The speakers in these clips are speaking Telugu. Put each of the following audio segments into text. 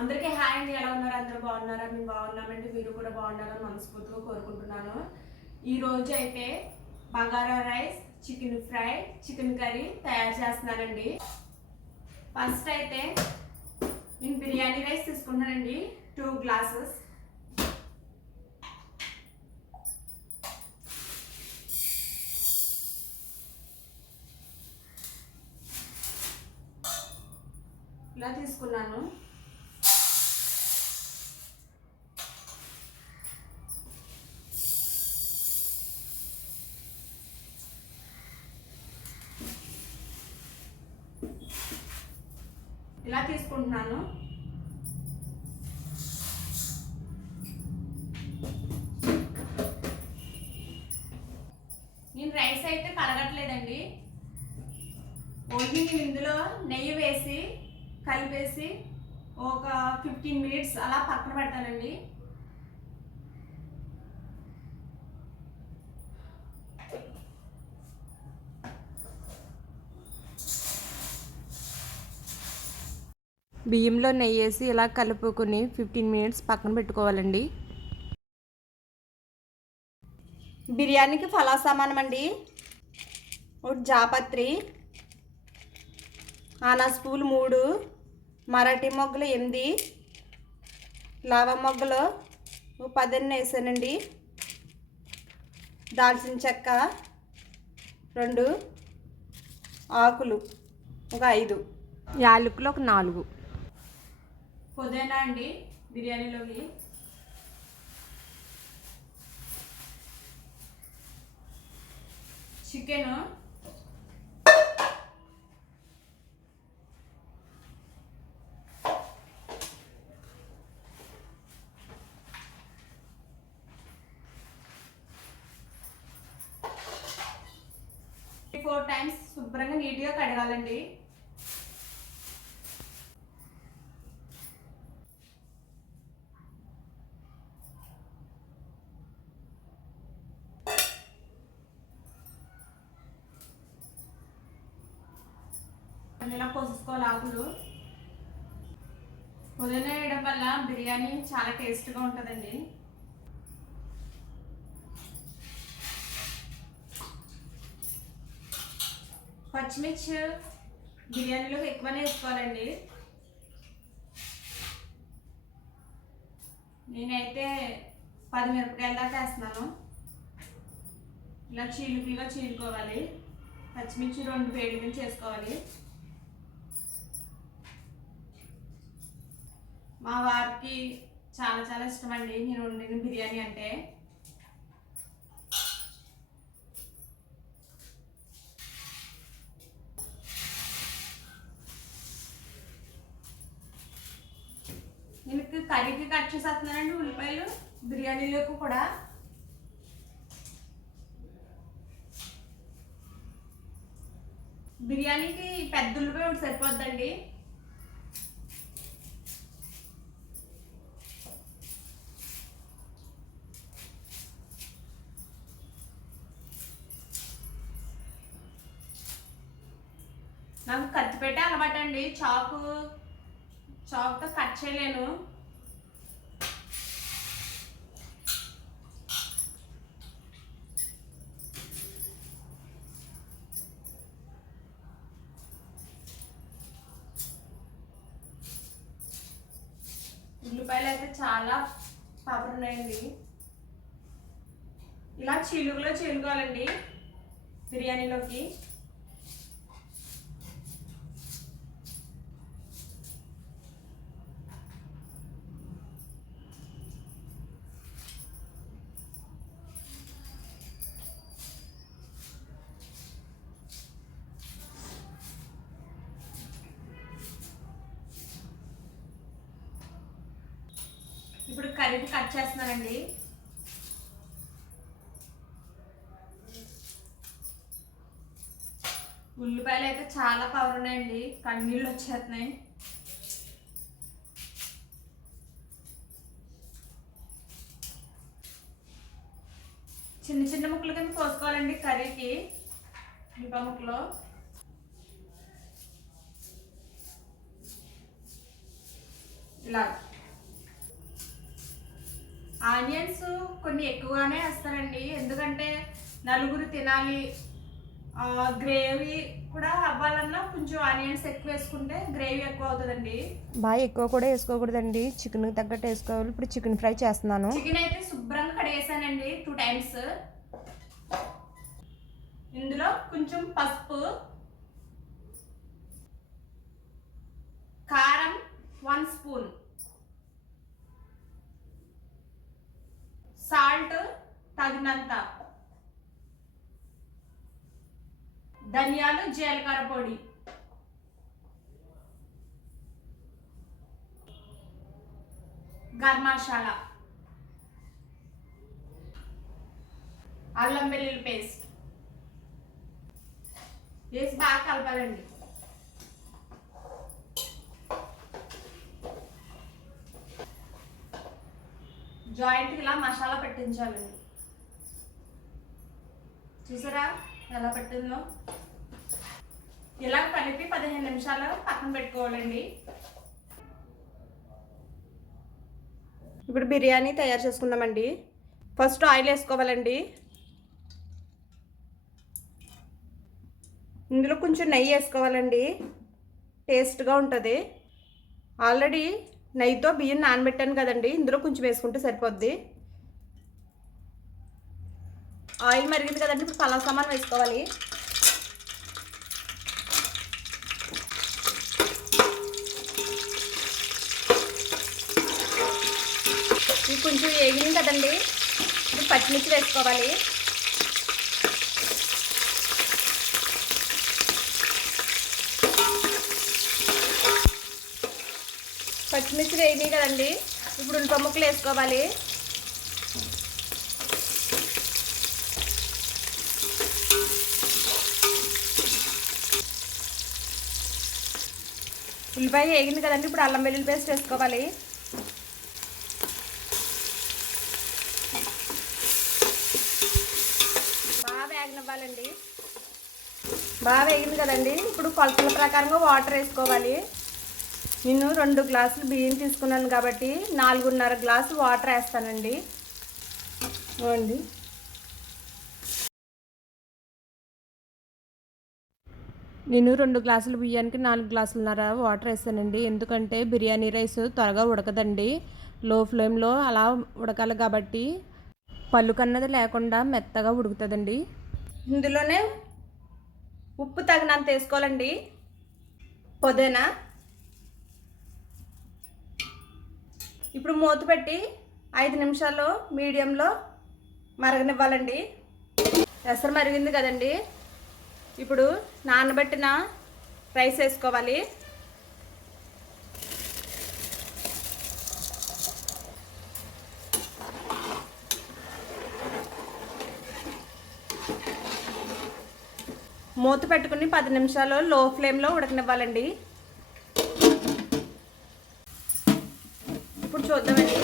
అందరికీ హాయ్ అండి. ఎలా ఉన్నారు? అందరూ బాగున్నారా? మేము బాగున్నామండి. మీరు కూడా బాగున్నారని మనస్ఫూర్తిగా కోరుకుంటున్నాను. ఈ రోజు అయితే బంగారా rice chicken fry chicken curry తయారు చేస్తున్నానండి ఫస్ట్ అయితే నేను బిర్యానీ రైస్ తీసుకున్నానండి టూ గ్లాసెస్. ఇలా తీసుకుంటున్నాను. నేను రైస్ అయితే కడగట్లేదండి ఓన్లీ నేను ఇందులో నెయ్యి వేసి కలిపేసి ఒక ఫిఫ్టీన్ మినిట్స్ అలా పక్కన పెడతానండి. బియ్యంలో నెయ్యి వేసి ఇలా కలుపుకొని ఫిఫ్టీన్ మినిట్స్ పక్కన పెట్టుకోవాలండి. బిర్యానీకి ఫలా సామానం అండి. ఒకటి జాపత్రి ఆనాస్ పూలు మూడు మరాఠీ మొగ్గలు ఎనిమిది లవ మొగ్గలు ఓ వేసానండి. దాల్చిన చెక్క రెండు ఆకులు ఒక ఐదు. యాలకులు ఒక నాలుగు. పుదీనా అండి బిర్యానీలోకి. చికెన్. ఫోర్ టైమ్స్ శుభ్రంగా నీట్గా కడగాలండి ఇలా కోసుకోవాలి ఆకులు పుదీనా వేయడం బిర్యానీ చాలా టేస్ట్గా ఉంటుందండి. పచ్చిమిర్చి బిర్యానీలో ఎక్కువనే వేసుకోవాలండి. నేనైతే పది మిరపకాయల దాకా వేస్తున్నాను. ఇలా చీలుపులుగా చీలుకోవాలి పచ్చిమిర్చి రెండు బెడ్మిస్ వేసుకోవాలి. మా వారికి చాలా చాలా ఇష్టం అండి నేను వండిన బిర్యానీ అంటే. నేను కర్రీకి కట్ చేసేస్తున్నానండి ఉల్లిపాయలు బిర్యానీలోకి కూడా. బిర్యానీకి పెద్ద ఉల్లిపాయ ఒకటి సరిపోద్దండి. నాకు కత్తి పెట్టే అలవాటు అండి చాకు చాకుతో కట్ చేయలేను. ఉల్లిపాయలు అయితే చాలా పవర్ ఉన్నాయండి ఇలా చిలుగులో చిలుగాలండి బిర్యానీలోకి. ఇప్పుడు కర్రీకి కట్ చేస్తున్నానండి. ఉల్లిపాయలు అయితే చాలా పవర్ ఉన్నాయండి. కన్నీళ్ళు వచ్చేస్తున్నాయి. చిన్న చిన్న ముక్కలు కింద కోసుకోవాలండి కర్రీకి. ఉల్లిపాయ ముక్కలు. ఇలా ఆనియన్స్ కొన్ని ఎక్కువగానే వేస్తారండి. ఎందుకంటే నలుగురు తినాలి గ్రేవీ కూడా అవ్వాలన్నా కొంచెం ఆనియన్స్ ఎక్కువ వేసుకుంటే గ్రేవీ ఎక్కువ అవుతుందండి. బాగా ఎక్కువ కూడా వేసుకోకూడదండి. చికెన్కి తగ్గట్టు వేసుకోవాలి. ఇప్పుడు చికెన్ ఫ్రై చేస్తున్నాను. చికెన్ అయితే శుభ్రంగా కడిగేసానండి టూ టైమ్స్. ఇందులో కొంచెం పసుపు కారం వన్ స్పూన్. సాల్ట్ తగినంత. ధనియాలు జీలకర్ర పొడి. గరం మసాలా. అల్లం వెల్లుల్లి పేస్ట్. వేసి బాగా కలపాలండి. జాయింట్ ఇలా మసాలా పెట్టించాలండి చూసారా ఎలా పెట్టిందో? ఇలా కలిపి పదిహేను నిమిషాలు పక్కన పెట్టుకోవాలండి. ఇప్పుడు బిర్యానీ తయారు చేసుకుందామండి. ఫస్ట్ ఆయిల్ వేసుకోవాలండి. ఇందులో కొంచెం నెయ్యి వేసుకోవాలండి. టేస్ట్గా ఉంటుంది. ఆల్రెడీ నెయ్యితో బియ్యం నానబెట్టాను కదండి. ఇందులో కొంచెం వేసుకుంటే సరిపోద్ది. ఆయిల్ మరిగింది కదండి. ఇప్పుడు పలా సామాన్ వేసుకోవాలి. ఇది కొంచెం వేగింది కదండి. ఇప్పుడు పచ్చిమిర్చి వేసుకోవాలి. పచ్చిమిర్చి వేయినాయి కదండి. ఇప్పుడు ఉల్లిపాయ ముక్కలు వేసుకోవాలి. ఉల్లిపాయ వేగింది కదండి ఇప్పుడు అల్లం వెల్లుల్లి పేస్ట్ వేసుకోవాలి. బాగా వేగనివ్వాలండి. బాగా వేగింది కదండి ఇప్పుడు కొలతల ప్రకారంగా వాటర్ వేసుకోవాలి. నేను రెండు గ్లాసులు బియ్యం తీసుకున్నాను కాబట్టి నాలుగున్నర గ్లాసు వాటర్ వేస్తానండి. ఇవ్వండి. నేను రెండు గ్లాసులు బియ్యానికి నాలుగు గ్లాసులన్నర వాటర్ వేస్తానండి. ఎందుకంటే బిర్యానీ రైస్ త్వరగా ఉడకదండి. లో ఫ్లేమ్లో అలా ఉడకాలి కాబట్టి పళ్ళు కన్నది లేకుండా మెత్తగా ఉడుకుతుందండి. ఇందులోనే ఉప్పు తగినంత వేసుకోవాలండి. పుదీనా ఇప్పుడు మూత పెట్టి ఐదు నిమిషాలు మీడియంలో మరగనివ్వాలండి. ఎసరు మరిగింది కదండి. ఇప్పుడు నానబెట్టిన రైస్ వేసుకోవాలి. మూత పెట్టుకుని పది నిమిషాలు లో ఫ్లేమ్లో ఉడకనివ్వాలండి ఇప్పుడు చూద్దామండి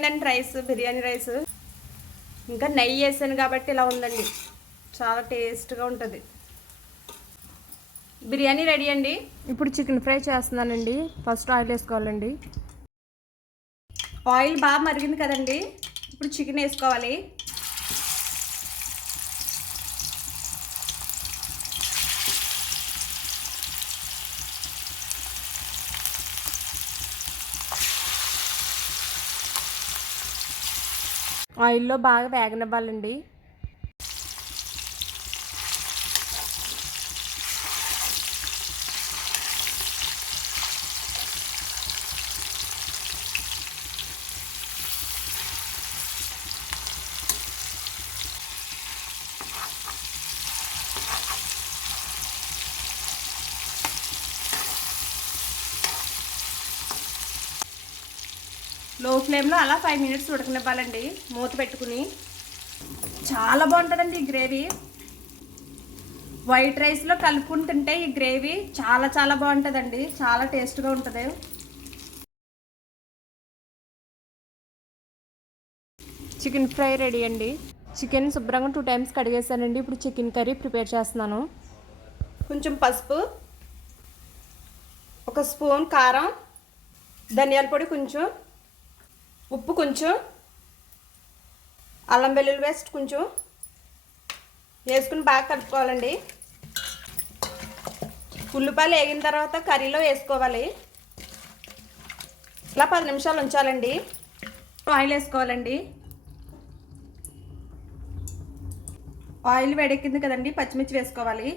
ఉడికిపోయిందండి రైస్ బిర్యానీ రైస్ ఇంకా నెయ్యి వేసాను కాబట్టి ఇలా ఉందండి. చాలా టేస్ట్గా ఉంటుంది. బిర్యానీ రెడీ అండి? ఇప్పుడు చికెన్ ఫ్రై చేస్తున్నానండి. ఫస్ట్ ఆయిల్ వేసుకోవాలండి. ఆయిల్ బాగా మరిగింది కదండి. ఇప్పుడు చికెన్ వేసుకోవాలి. ఆయిల్లో బాగా వేగనివ్వాలండి. లో ఫ్లేమ్లో అలా ఫైవ్ మినిట్స్ ఉడకనివ్వాలండి. మూత పెట్టుకుని. చాలా బాగుంటుందండి ఈ గ్రేవీ. వైట్ రైస్లో కలుపుకుని తింటే ఈ గ్రేవీ చాలా చాలా బాగుంటుందండి. చాలా టేస్ట్గా ఉంటుంది. చికెన్ ఫ్రై రెడీ అండి. చికెన్ శుభ్రంగా టూ టైమ్స్ కడిగేసానండి. ఇప్పుడు చికెన్ కర్రీ ప్రిపేర్ చేస్తున్నాను. కొంచెం పసుపు ఒక స్పూన్ కారం ధనియాల పొడి కొంచెం. ఉప్పు కొంచెం అల్లం వెల్లుల్లి పేస్ట్ కొంచెం వేసుకుని బాగా కలుపుకోవాలండి. ఉల్లిపాయలు వేగిన తర్వాత కర్రీలో వేసుకోవాలి. ఇలా పది నిమిషాలు ఉంచాలండి. ఆయిల్ వేసుకోవాలండి. ఆయిల్ వేడెక్కింది కదండి పచ్చిమిర్చి వేసుకోవాలి.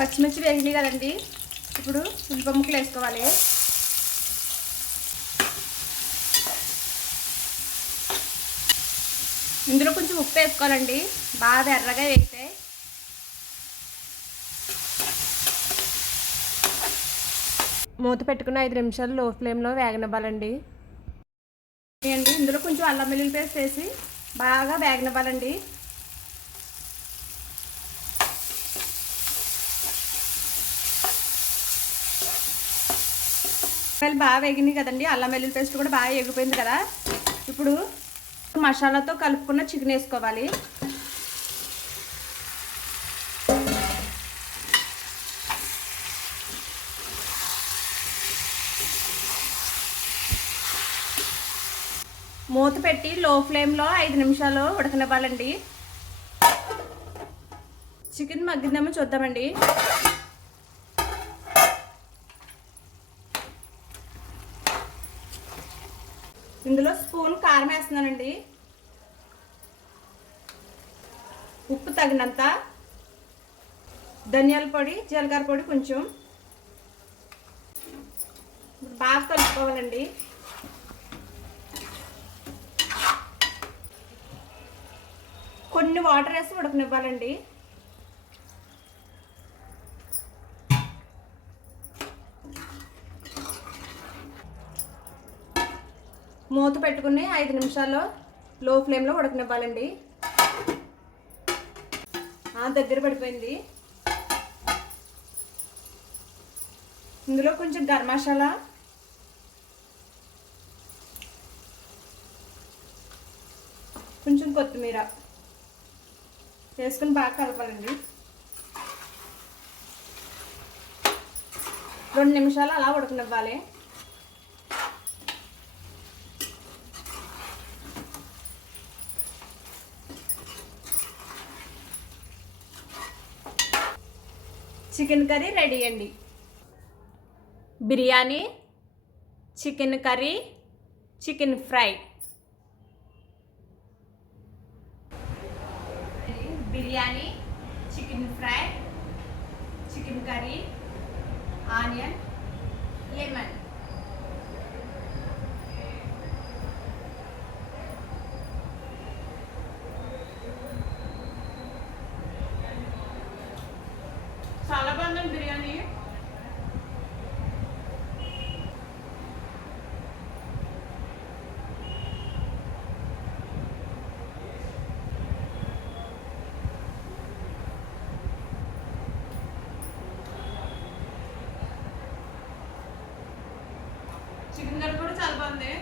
పచ్చిమిర్చి వేగినాయి కదండి. ఇప్పుడు ఉల్లిపాయ ముక్కలు వేసుకోవాలి. ఇందులో కొంచెం ఉప్పు వేసుకోవాలండి. బాగా ఎర్రగా వేస్తే. మూత పెట్టుకుని ఐదు నిమిషాలు లో ఫ్లేమ్లో వేగనివ్వాలండి. అండి ఇందులో కొంచెం అల్లం వెల్లుల్లి పేస్ట్ వేసి బాగా వేగనివ్వాలండి. ఉల్లిపాయలు బాగా వేగినాయి కదండి. అల్లం వెల్లుల్లి పేస్ట్ కూడా బాగా ఎగిపోయింది కదా. ఇప్పుడు మసాలాతో కలుపుకున్న చికెన్ వేసుకోవాలి. మూత పెట్టి లో ఫ్లేమ్లో ఐదు నిమిషాలు ఉడకనివ్వాలండి. చికెన్ మగ్గిందేమో చూద్దామండి. ఇందులో స్పూన్ కారం వేస్తున్నానండి. ఉప్పు తగినంత ధనియాల పొడి జీలకర్ర పొడి కొంచెం. బాగా కలుపుకోవాలండి. కొన్ని వాటర్ వేసి ఉడకనివ్వాలండి. మూత పెట్టుకుని ఐదు నిమిషాల్లో లో ఫ్లేమ్లో ఉడకనివ్వాలండి. ఆ, దగ్గర పడిపోయింది. ఇందులో కొంచెం గరం మసాలా కొంచెం కొత్తిమీర వేసుకుని బాగా కలపాలండి. రెండు నిమిషాలు అలా ఉడకనివ్వాలి. చికెన్ కర్రీ రెడీ అండి. Biryani chicken curry chicken fry. Biryani chicken fry chicken curry onion lemon చాలా బాగుందండి బిర్యానీ చికెన్ కర్రీ కూడా చాలా బాగుంది.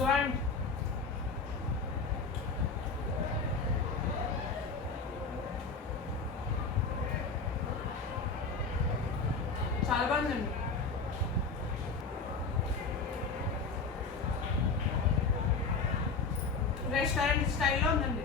జాయింట్ చాలా బాగుందండి రెస్టారెంట్ స్టైల్లో ఉందండి.